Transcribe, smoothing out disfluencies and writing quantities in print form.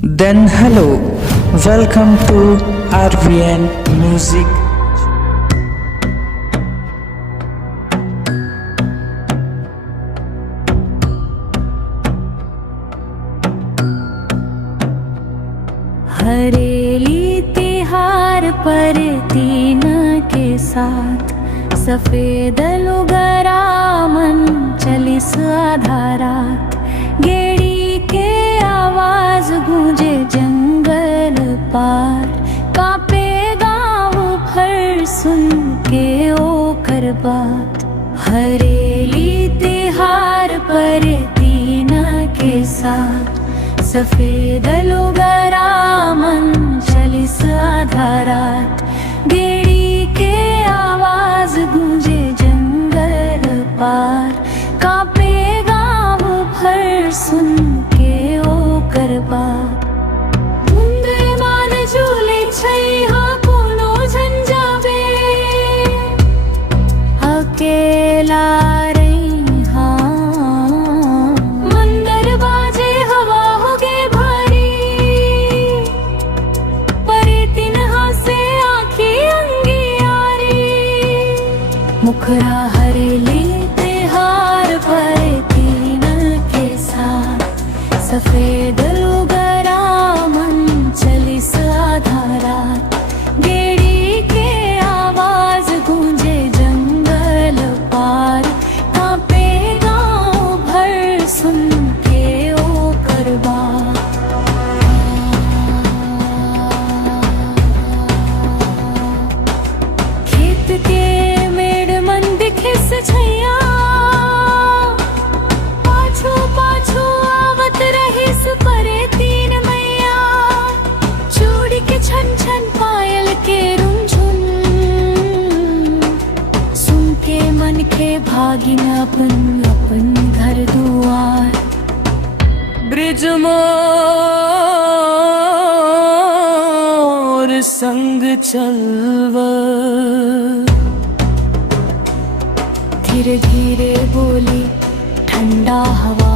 Then hello, welcome to RVN Music. हरेली तिहार पर तीन के साथ सफेद लुगरा मन चलिस आधारात गेड़ी के आवाज गूंजे जंगल पार कापे गाँव भर सुन के ओकर बात। हरेली तिहार पर तीन के साथ सफेद लुगरा मन चलिस आधारात गेड़ी के आवाज गूंजे जंगल पार कापे गाँव भर सुन के ओकर बात। मुंदे मान झूले छैहा कोनो झंझावे अकेला मुखरा हरेली तिहार पर तीन के साथ सफेद लुगरा मन चलिस आधारात गेड़ी के आवाज गूंजे जंगल पार कापे गाँव भर सुन के ओकर बात। खेत के छैया पाछू पाछू आवत रहिस परे तीन मैया चूड़ी के छन छन पायल के रुंझुन सुन के मन के भागिन अपन अपन घर दुआर। ब्रिज मोर संग चलवा धीरे धीरे बोली ठंडा हवा